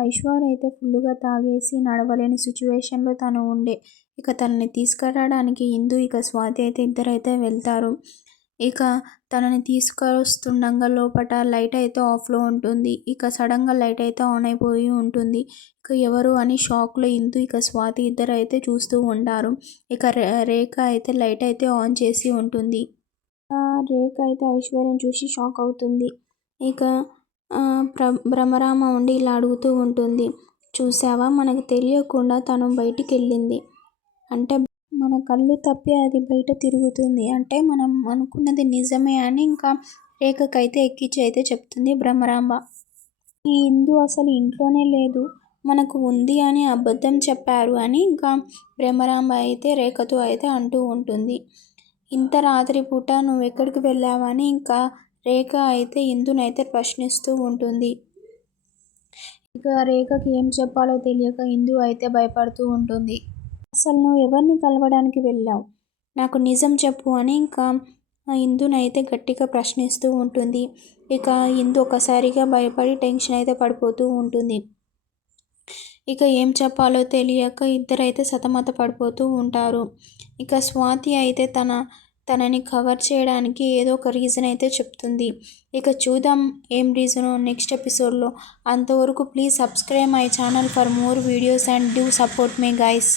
ఐశ్వర్య అయితే ఫుల్లుగా తాగేసి నడవలేని సిచ్యువేషన్లో తను ఉండే. తనని తీసుకురావడానికి ఇందు స్వాతి అయితే ఇద్దరైతే వెళ్తారు. తనని తీసుకొస్తుండగా లోపట లైట్ అయితే ఆఫ్లో ఉంటుంది. సడన్గా లైట్ అయితే ఆన్ అయిపోయి ఉంటుంది. ఎవరు అని షాక్లో ఇందు స్వాతి ఇద్దరు అయితే చూస్తూ ఉంటారు. రేఖ అయితే లైట్ అయితే ఆన్ చేసి ఉంటుంది. రేఖ అయితే ఐశ్వర్యం చూసి షాక్ అవుతుంది. భ్రమరామ ఉండి ఇలా అడుగుతూ ఉంటుంది, చూసావా, మనకు తెలియకుండా తను బయటికి వెళ్ళింది అంటే మన కళ్ళు తప్పి అది బయట తిరుగుతుంది అంటే మనం అనుకున్నది నిజమే అని రేఖకైతే ఎక్కించి అయితే చెప్తుంది భ్రమరాంబ. ఈ ఇందు అసలు ఇంట్లోనే లేదు, మనకు ఉంది అని అబద్ధం చెప్పారు అని భ్రమరాంబ అయితే రేఖతో అయితే అంటూ ఉంటుంది. ఇంత రాత్రిపూట నువ్వు ఎక్కడికి వెళ్ళావని రేఖ అయితే ఇందునైతే ప్రశ్నిస్తూ ఉంటుంది. రేఖకి ఏం చెప్పాలో తెలియక ఇందు అయితే భయపడుతూ ఉంటుంది. అసలు నువ్వు ఎవరిని కలవడానికి వెళ్ళావు, నాకు నిజం చెప్పు అని ఇందునైతే గట్టిగా ప్రశ్నిస్తూ ఉంటుంది. ఇందు ఒకసారిగా భయపడి టెన్షన్ అయితే పడిపోతూ ఉంటుంది. ఏం చెప్పాలో తెలియక ఇద్దరైతే సతమత పడిపోతూ ఉంటారు. స్వాతి అయితే తనని కవర్ చేయడానికి ఏదో ఒక రీజన్ అయితే చెప్తుంది. చూద్దాం ఏం రీజనో నెక్స్ట్ ఎపిసోడ్లో. అంతవరకు please subscribe my channel for more videos and do support me guys.